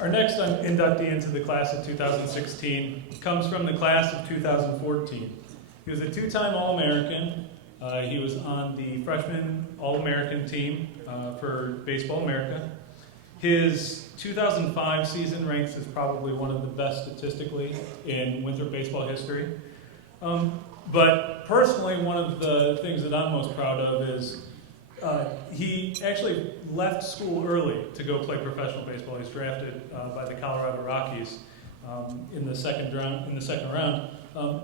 Our next inductee into the class of 2016 comes from the class of 2014. He was a two-time All-American. He was on the freshman All-American team for Baseball America. His 2005 season ranks as probably one of the best statistically in Winthrop baseball history. But personally, one of the things that I'm most proud of is he actually left school early to go play professional baseball. He was drafted by the Colorado Rockies in the second round.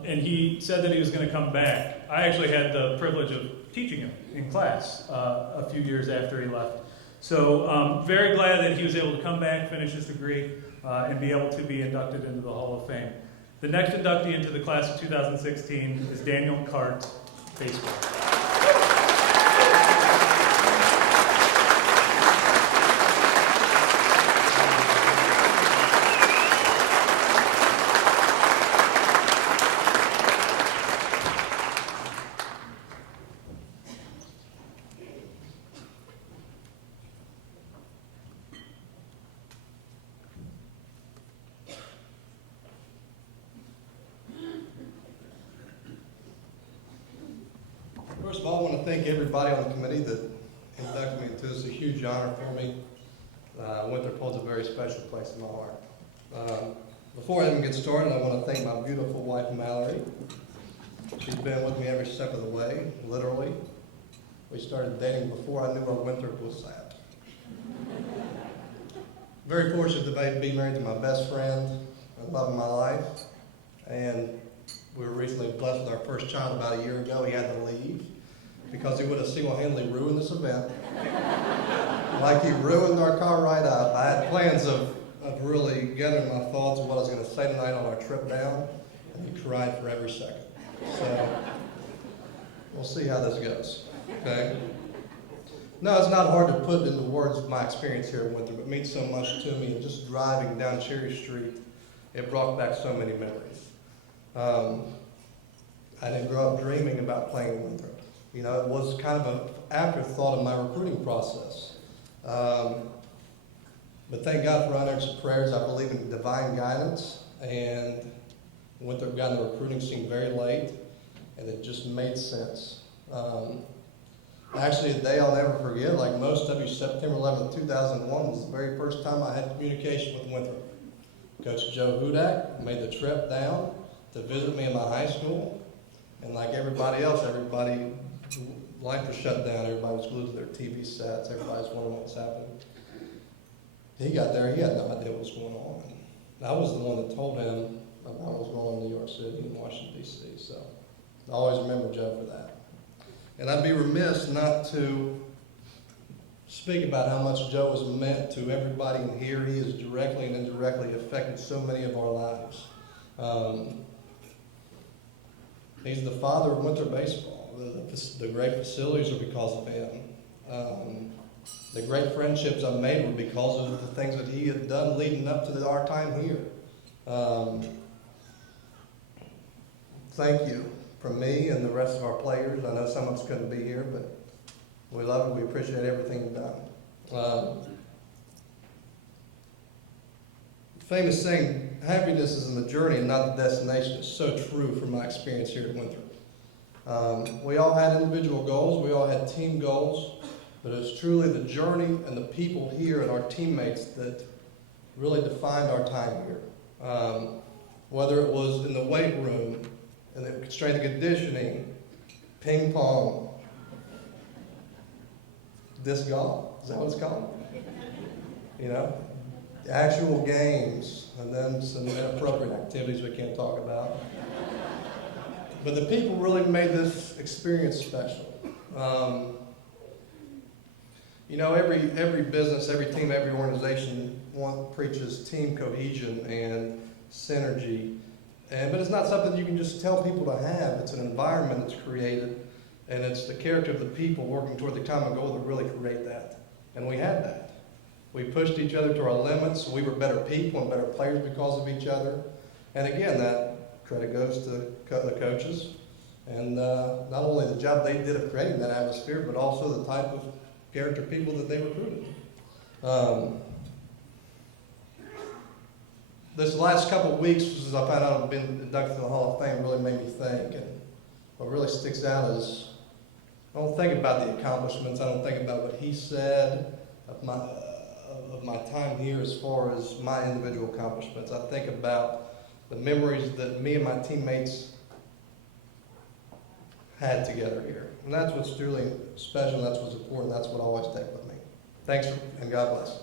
And he said that he was going to come back. I actually had the privilege of teaching him in class a few years after he left. So very glad that he was able to come back, finish his degree, and be able to be inducted into the Hall of Fame. The next inductee into the class of 2016 is Daniel Carte, baseball. First of all, I want to thank everybody on the committee that inducted me into this. It's a huge honor for me. Winthrop holds a very special place in my heart. Before I even get started, I want to thank my beautiful wife, Mallory. She's been with me every step of the way, literally. We started dating before I knew where Winthrop was at. Very fortunate to be married to my best friend and love of my life. And we were recently blessed with our first child about a year ago. He had to leave because he would have single-handedly ruined this event. Like he ruined our car ride up. I had plans of really gathering my thoughts of what I was going to say tonight on our trip down, and he cried for every second. So we'll see how this goes, okay? No, it's not hard to put into words my experience here in Winthrop. It means so much to me, and just driving down Cherry Street, it brought back so many memories. I didn't grow up dreaming about playing in Winthrop. You know, it was kind of an afterthought in my recruiting process. But thank God for unanswered prayers. I believe in divine guidance, and Winthrop got in the recruiting scene very late, and it just made sense. Actually, a day I'll never forget, like most of you, September 11th, 2001 was the very first time I had communication with Winthrop. Coach Joe Hudak made the trip down to visit me in my high school, and like everybody else, life was shut down, everybody was glued to their TV sets, everybody was wondering what was happening. He got there, he had no idea what was going on. And I was the one that told him about what was going on in New York City and Washington, D.C., so I always remember Joe for that. And I'd be remiss not to speak about how much Joe has meant to everybody in here. He has directly and indirectly affected so many of our lives. He's the father of Winthrop baseball. The great facilities are because of him. The great friendships I've made were because of the things that he had done leading up to our time here. Thank you from me and the rest of our players. I know some of us couldn't be here, but we love it. We appreciate everything you've done. Famous saying, happiness is in the journey and not the destination, is so true from my experience here at Winthrop. We all had individual goals. We all had team goals. But it's truly the journey and the people here and our teammates that really defined our time here. Whether it was in the weight room, in the strength and conditioning, ping pong, disc golf, is that what it's called? You know, actual games, and then some inappropriate activities we can't talk about. But the people really made this experience special. You know, every business, every team, every organization preaches team cohesion and synergy. But it's not something you can just tell people to have. It's an environment that's created, and it's the character of the people working toward the common goal that really create that. And we had that. We pushed each other to our limits. We were better people and better players because of each other. And again, that credit goes to the coaches. And not only the job they did of creating that atmosphere, but also the type of character people that they recruited. this last couple of weeks, as I found out I've been inducted to the Hall of Fame, really made me think. And what really sticks out is I don't think about the accomplishments. I don't think about what he said of my time here as far as my individual accomplishments. I think about the memories that me and my teammates had together here. And that's what's truly special, and that's what's important, that's what I always take with me. Thanks, and God bless.